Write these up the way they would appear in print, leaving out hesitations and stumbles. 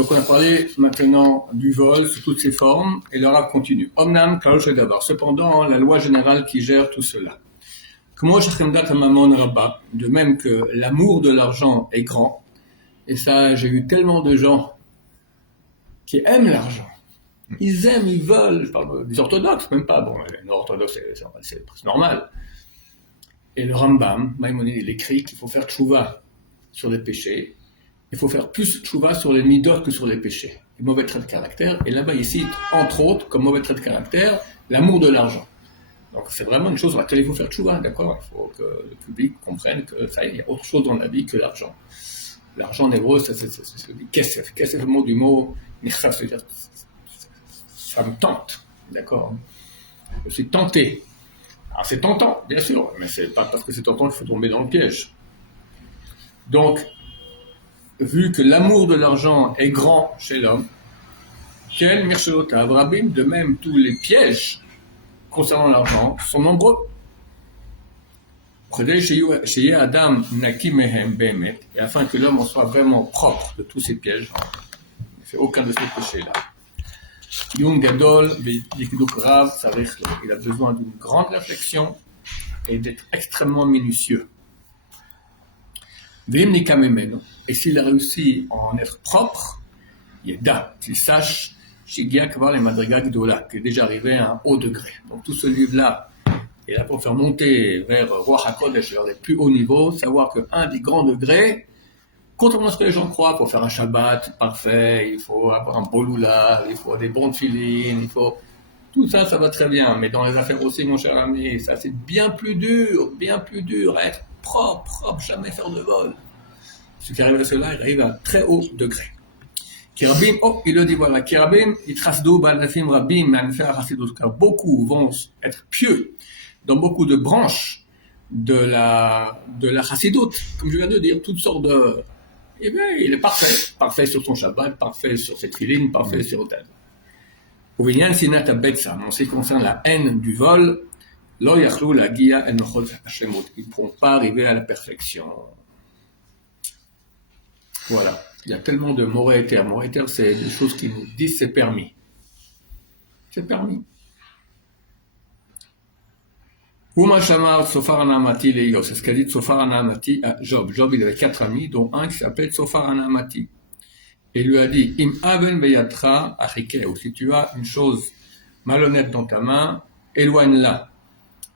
Donc on a parlé maintenant du vol sous toutes ses formes, et le Rav continue. Omnam klal shedavar. Cependant, la loi générale qui gère tout cela. De même que l'amour de l'argent est grand, et ça, j'ai eu tellement de gens qui aiment l'argent. Ils aiment, ils veulent, je parle des orthodoxes, même pas, bon, les orthodoxes, c'est presque normal. Et le Rambam, Maïmonide, il écrit qu'il faut faire tchouva sur les péchés, il faut faire plus tchouva sur les midot que sur les péchés, les mauvais traits de caractère, et là-bas, il cite, entre autres, comme mauvais traits de caractère, l'amour de l'argent. Donc c'est vraiment une chose sur laquelle il faut faire tchouva, d'accord? Il faut que le public comprenne que ça, il y a autre chose dans la vie que l'argent. L'argent en hébreu, c'est le kesef. Kesef, le mot du mot nichsaf, c'est-à-dire ça me tente, d'accord? Je suis tenté. Alors c'est tentant, bien sûr, mais c'est pas parce que c'est tentant qu'il faut tomber dans le piège. Donc, vu que l'amour de l'argent est grand chez l'homme, quel mirchelota avrabim, de même tous les pièges concernant l'argent sont nombreux. Et afin que l'homme en soit vraiment propre de tous ces pièges, il ne fait aucun de ces péchés-là. Il a besoin d'une grande réflexion et d'être extrêmement minutieux. Et s'il a réussi à en être propre, qu'il sache qu'il est déjà arrivé à un haut degré. Donc tout ce livre-là, et là pour faire monter vers Roi HaKodesh, vers les plus hauts niveaux, savoir qu'un des grands degrés, contrairement à ce que les gens croient, pour faire un Shabbat parfait, il faut avoir un beau loulav, il faut des bons tefilines, il faut... Tout ça, ça va très bien, mais dans les affaires aussi, mon cher ami, ça c'est bien plus dur, à être propre, jamais faire de vol. Ce qui arrive à cela, il arrive à un très haut degré. Kirabim, il le dit, voilà, Kirabim, itrasdou ba'alafim rabim, manfer hasidut, car beaucoup vont être pieux dans beaucoup de branches de la chassidut, comme je viens de dire, toutes sortes de... Eh bien, il est parfait sur son Shabbat, parfait sur ses tefilines, parfait sur Otel. Au Vinyan Sinat Abetsa, en ce qui concerne la haine du vol, lo yachlou la guia en nochot hashemot, ils ne pourront pas arriver à la perfection. Voilà. Il y a tellement de morétères. Morétères, c'est des choses qui nous disent c'est permis. C'est permis. Uma Shamar Sofar Anamati Leio, c'est ce qu'a dit Sofar Anamati à Job. Job, il avait 4 amis, dont un qui s'appelle Sofar Anamati. Et il lui a dit, Im Aven Beyatra Achikeu, si tu as une chose malhonnête dans ta main, éloigne-la.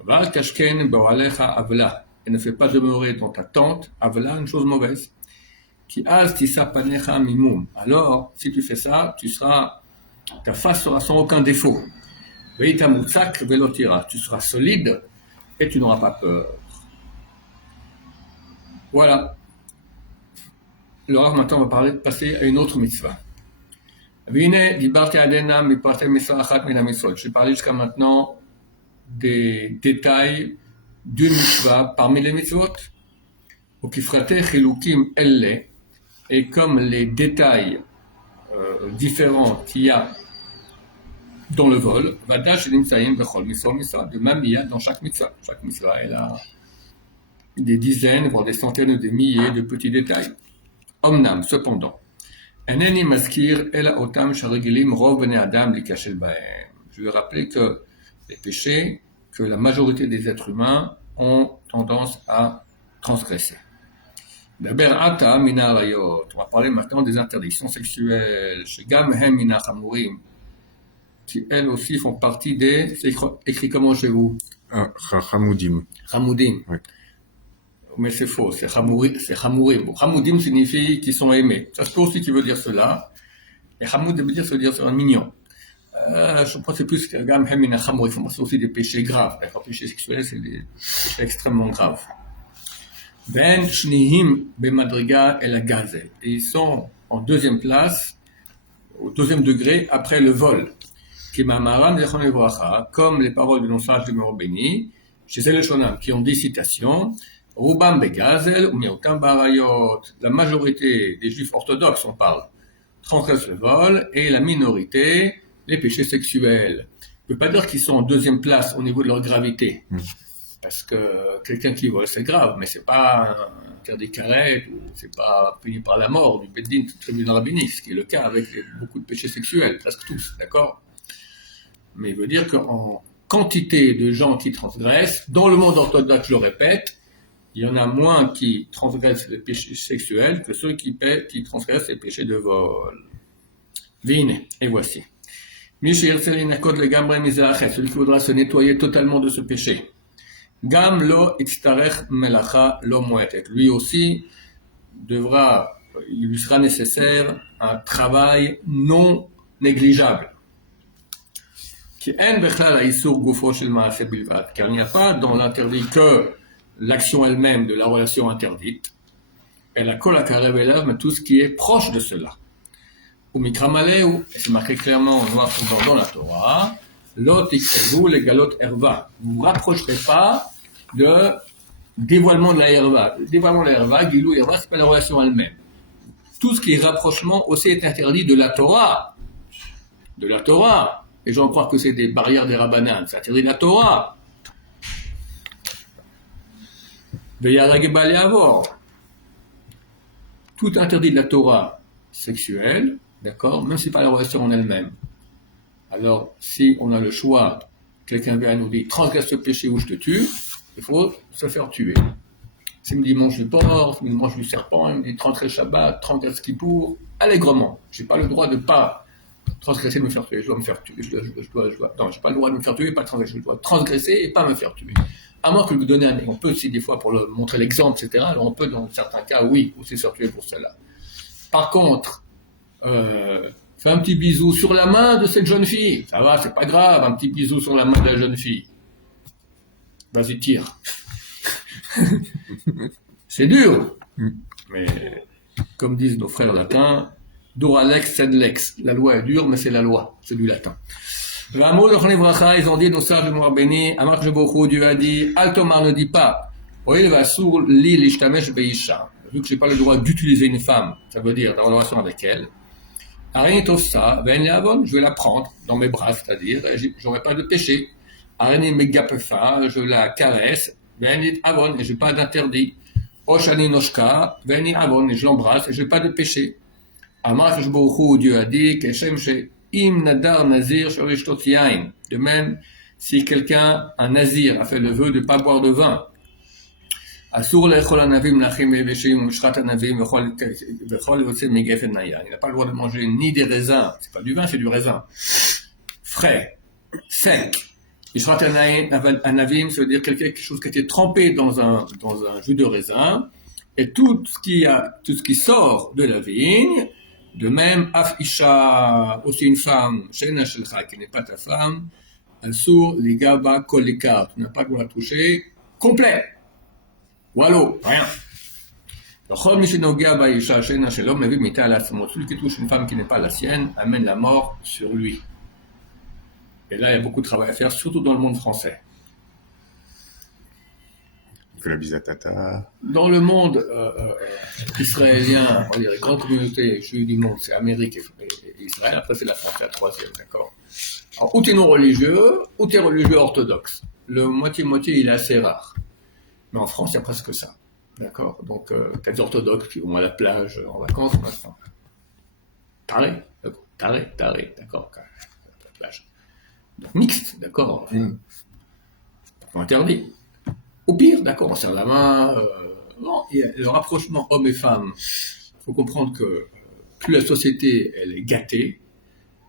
Val Kashken Boalecha Avla, et ne fais pas demeurer dans ta tente, Avla, une chose mauvaise. Qui az tisa panecha mimum. Alors, si tu fais ça, ta face sera sans aucun défaut. Veita mutzak velotira. Tu seras solide et tu n'auras pas peur. Voilà. Le Rav maintenant va passer à une autre mitzvah. J'ai parlé jusqu'à maintenant des détails d'une mitzvah parmi les mitzvot. Et comme les détails différents qu'il y a dans le vol, de même il y a dans chaque mitzvah. Chaque mitzvah, elle a des dizaines, voire des centaines ou des milliers de petits détails. Omnam, cependant, je vais rappeler que les péchés, que la majorité des êtres humains ont tendance à transgresser. On va parler maintenant des interdictions sexuelles, qui elles aussi font partie des... C'est écrit comment chez vous? Hamoudim. Hamoudim. Oui. Mais c'est faux, c'est Hamourim. Hamoudim signifie qu'ils sont aimés. Ça se peut aussi qui veut dire cela. Et Hamoud veut dire c'est un mignon. Je pense que c'est plus que c'est aussi des péchés graves. Les péchés sexuels, c'est des péchés extrêmement graves. Ben Shnihim Bemadriga et la Gazel. Et ils sont en deuxième place, au deuxième degré, après le vol. Comme les paroles du non-sage de Mort béni, chez Eleshonam, qui ont des citations, Rubam Begazel, ou Meotam Barayot. La majorité des juifs orthodoxes, on parle, transgressent le vol, et la minorité, les péchés sexuels. On ne peut pas dire qu'ils sont en deuxième place au niveau de leur gravité. Parce que quelqu'un qui vole, c'est grave, mais c'est pas un interdit carré, ou c'est pas puni par la mort du Beddin, du tribunal rabbinique, ce qui est le cas avec beaucoup de péchés sexuels, presque tous, d'accord? Mais il veut dire qu'en quantité de gens qui transgressent, dans le monde orthodoxe, je le répète, il y en a moins qui transgressent les péchés sexuels que ceux qui transgressent les péchés de vol. Vine, et voici. Celui qui voudra se nettoyer totalement de ce péché. Gam lo itztarech melacha lo moetet. Lui aussi il lui sera nécessaire un travail non négligeable. Car il n'y a pas dans l'interdit que l'action elle-même de la relation interdite, et la kolakarev mais tout ce qui est proche de cela. Ou mikramaleu, c'est marqué clairement en noir dans la Torah, lot ikrevu les galot erva. Vous ne vous rapprocherez pas de dévoilement de la herva. Le dévoilement de la herva, gilou herva, c'est pas la relation elle-même. Tout ce qui est rapprochement aussi est interdit de la Torah. De la Torah. Les gens croient que c'est des barrières des rabbanan. C'est interdit de la Torah. Tout interdit de la Torah sexuelle, d'accord, même si ce n'est pas la relation en elle-même. Alors, si on a le choix, quelqu'un vient nous dire transgresse ce péché ou je te tue, il faut se faire tuer. S'il me dit mange du porc, s'il me dit mange du serpent, il me dit transgresse Shabbat, transgresse Kippour, allègrement. Je n'ai pas le droit de ne pas transgresser et de me faire tuer. Je dois me faire tuer. Non, je n'ai pas le droit de me faire tuer et pas transgresser. Je dois transgresser et pas me faire tuer. À moins que vous donner on peut aussi des fois pour montrer l'exemple, etc. Alors on peut dans certains cas, oui, aussi se faire tuer pour cela. Par contre, fais un petit bisou sur la main de cette jeune fille. Ça va, c'est pas grave, un petit bisou sur la main de la jeune fille. Vas-y, tire. C'est dur. Mais, comme disent nos frères latins, dur lex sed lex. La loi est dure, mais c'est la loi. C'est du latin. Ils ont dit, nos sages de Moab béni, Amar Jebochou, Dieu a dit, Altomar ne dit pas, Oil va sour li l'ishtamesh beisha. Vu que j'ai pas le droit d'utiliser une femme, ça veut dire dans la relation avec elle. Arin tossa, ven avon, je vais la prendre dans mes bras, c'est-à-dire, j'aurai pas de péché. Arin megapefa, je la caresse, ven avon, et j'ai pas d'interdit. Oshani noshka, ven avon, et je l'embrasse, et j'ai pas de péché. Amar Jebochou, Dieu a dit, Keshem she im nadar nazir shorishtot yain. De même, si quelqu'un, un nazir, a fait le vœu de ne pas boire de vin, Asur lechol anavim lachim veveshim ushrat anavim vechol yotze migefen naya. Il n'a pas le droit de manger ni des raisins, c'est pas du vin, c'est du raisin, frais, sec. Ushrat anavim, ça veut dire quelque chose qui a été trempé dans un jus de raisin, et tout ce qui sort de la vigne. De même, Af Isha, aussi une femme, Sheina Shelcha, qui n'est pas ta femme, Asur Ligaba Kolikar, tu n'as pas le droit de la toucher, complet. Wallo, rien. Celui qui touche une femme qui n'est pas la sienne amène la mort sur lui. Et là, il y a beaucoup de travail à faire, surtout dans le monde français. Que la bisatata. Dans le monde israélien, on va dire les grandes communautés juives du monde, c'est Amérique et Israël, après c'est la France, la troisième, d'accord. Alors, ou t'es non religieux, ou t'es religieux orthodoxe. Le moitié-moitié, il est assez rare. Mais en France, il y a presque ça, d'accord. Donc, t'as des orthodoxes qui vont à la plage en vacances, maintenant. Taré, d'accord, à la plage. Donc, mixte, d'accord. Interdit. Au pire, d'accord, on serre la main. Non, le rapprochement homme et femme, il faut comprendre que plus la société elle est gâtée,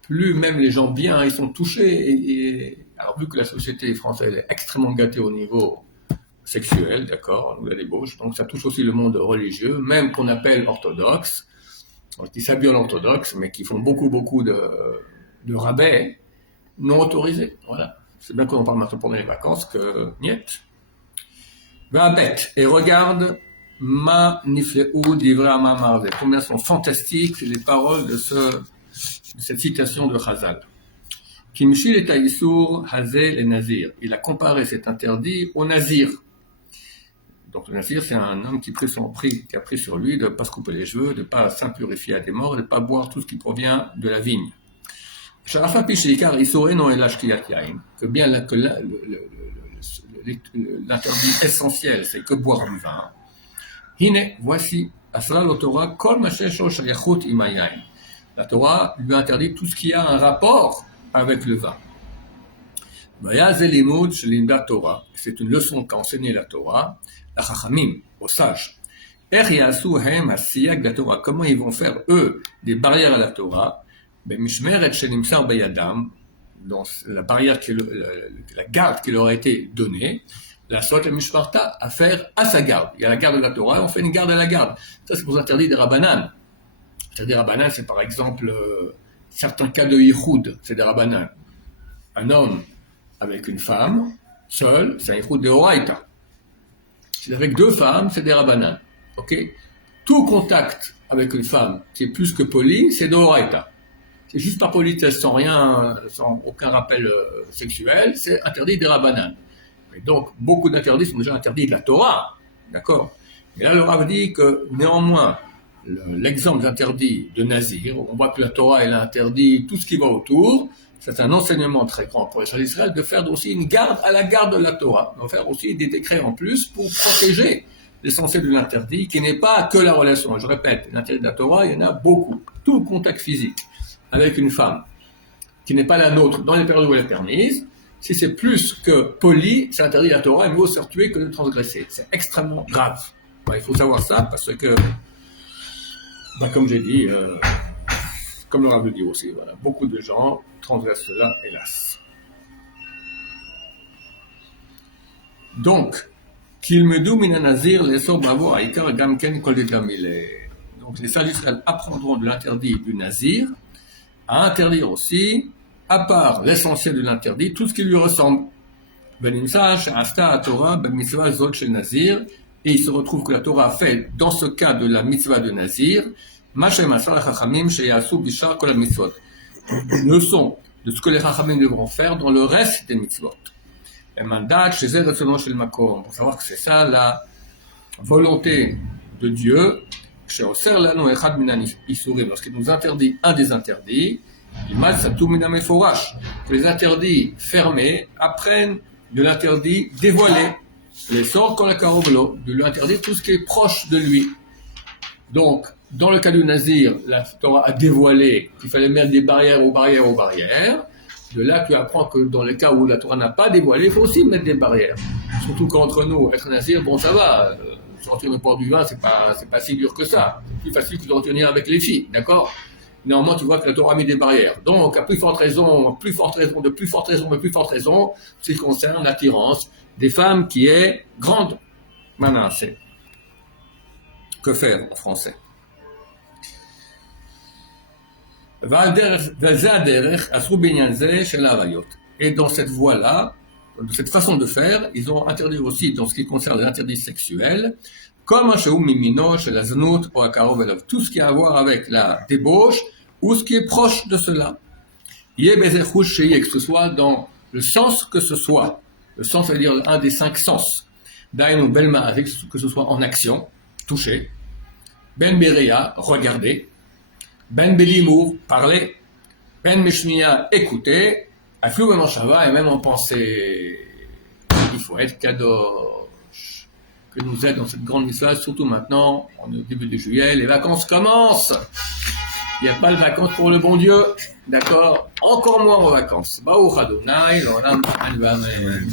plus même les gens bien ils sont touchés. Alors vu que la société française est extrêmement gâtée au niveau sexuel, d'accord, nous la débauche, donc ça touche aussi le monde religieux, même qu'on appelle orthodoxe, qui s'habillent en orthodoxe, mais qui font beaucoup de rabais non autorisés. Voilà. C'est bien qu'on en parle maintenant pendant les vacances que niet. Va bête et regarde ma nifleou d'Ivra Mamarde. Combien sont fantastiques les paroles de cette citation de Chazal. Kimshil et Taïsour Hazel et Nazir. Il a comparé cet interdit au Nazir. Donc le Nazir, c'est un homme qui a pris sur lui de ne pas se couper les cheveux, de ne pas s'impurifier à des morts, de ne pas boire tout ce qui provient de la vigne. Que bien le l'interdit essentiel, c'est que boire du vin. Hine, voici, Asra la Torah, kol ma shesho shayachut im hayayin. La Torah lui interdit tout ce qui a un rapport avec le vin. C'est une leçon qu'a enseigné la Torah, la Chachamim, aux sages. Comment ils vont faire, eux, des barrières à la Torah, dans la barrière, la garde qui leur a été donnée, la Sot le Mishparta, à faire à sa garde. Il y a la garde de la Torah, on fait une garde à la garde. Ça, c'est pour les interdits des Rabbanan. Les Rabbanan, c'est par exemple certains cas de Yichud, c'est des Rabbanan. Un homme avec une femme, seul, c'est un Yichud de Horaïta. C'est avec deux femmes, c'est des Rabbanan. Okay? Tout contact avec une femme qui est plus que poli, c'est de Horaïta. C'est juste par politesse, sans rien, sans aucun rappel sexuel, c'est interdit des Rabbanan. Et donc, beaucoup d'interdits sont déjà interdits de la Torah, d'accord? Et là, le Rav dit que, néanmoins, l'exemple d'interdit de Nazir, on voit que la Torah, elle a interdit tout ce qui va autour, c'est un enseignement très grand pour les Israéliens d'Israël, de faire aussi une garde à la garde de la Torah, de faire aussi des décrets en plus pour protéger l'essentiel de l'interdit, qui n'est pas que la relation. Je répète, l'interdit de la Torah, il y en a beaucoup. Tout le contact physique avec une femme, qui n'est pas la nôtre, dans les périodes où elle est permise, si c'est plus que poli, c'est interdit de la Torah, il vaut se tuer que de transgresser. C'est extrêmement grave. Il faut savoir ça, parce que, comme j'ai dit, comme le Rav le dit aussi, voilà, beaucoup de gens transgressent cela, hélas. Donc, qu'il me doux mina nazir les sor bravo aïkar gamken kol gamile. Donc, les sages d'Israël apprendront de l'interdit du nazir à interdire aussi, à part l'essentiel de l'interdit, tout ce qui lui ressemble. Benimsa sh'asta Torah ben mitzvah zot shel nazir, et il se retrouve que la Torah fait dans ce cas de la mitzvah de nazir, ma she'masar chachamim she'yasu bishar kol mitzvot. Une leçon de ce que les chachamim devront faire dans le reste des mitzvot. Le mandat chez eux selon chez le makom, pour savoir que c'est ça la volonté de Dieu. Lorsqu'il nous interdit un des interdits, que les interdits fermés apprennent de l'interdit dévoilé. Les sorts comme la caroblo, de l'interdit tout ce qui est proche de lui. Donc, dans le cas du Nazir, la Torah a dévoilé qu'il fallait mettre des barrières aux barrières aux barrières. De là, tu apprends que dans les cas où la Torah n'a pas dévoilé, il faut aussi mettre des barrières. Surtout qu'entre nous, être Nazir, bon, ça va. Sortir le port du vin, c'est pas si dur que ça. C'est plus facile que de retenir avec les filles, d'accord? Néanmoins, tu vois que la Torah a mis des barrières. Donc, à plus forte raison, ce qui concerne l'attirance des femmes qui est grande. Maintenant, c'est que faire en français? Et dans cette voie-là, de cette façon de faire, ils ont interdit aussi, dans ce qui concerne les interdits sexuels, comme un shehu mimino, chez la znout, ou akarov elav, tout ce qui a à voir avec la débauche, ou ce qui est proche de cela. Que ce soit dans le sens que ce soit. Le sens, c'est-à-dire un des 5 sens. Dainu belma, que ce soit en action, toucher. Ben bereya, regarder. Ben belimur, parler. Ben meshmiya, écouter. Aflou ben enchava, et même en pensée. Il faut être kadosh. Que nous aide dans cette grande mitzvah, surtout maintenant, on est au début de juillet, les vacances commencent. Il n'y a pas de vacances pour le bon Dieu, d'accord? Encore moins en vacances. Baruch Adonai, l'olam, amen.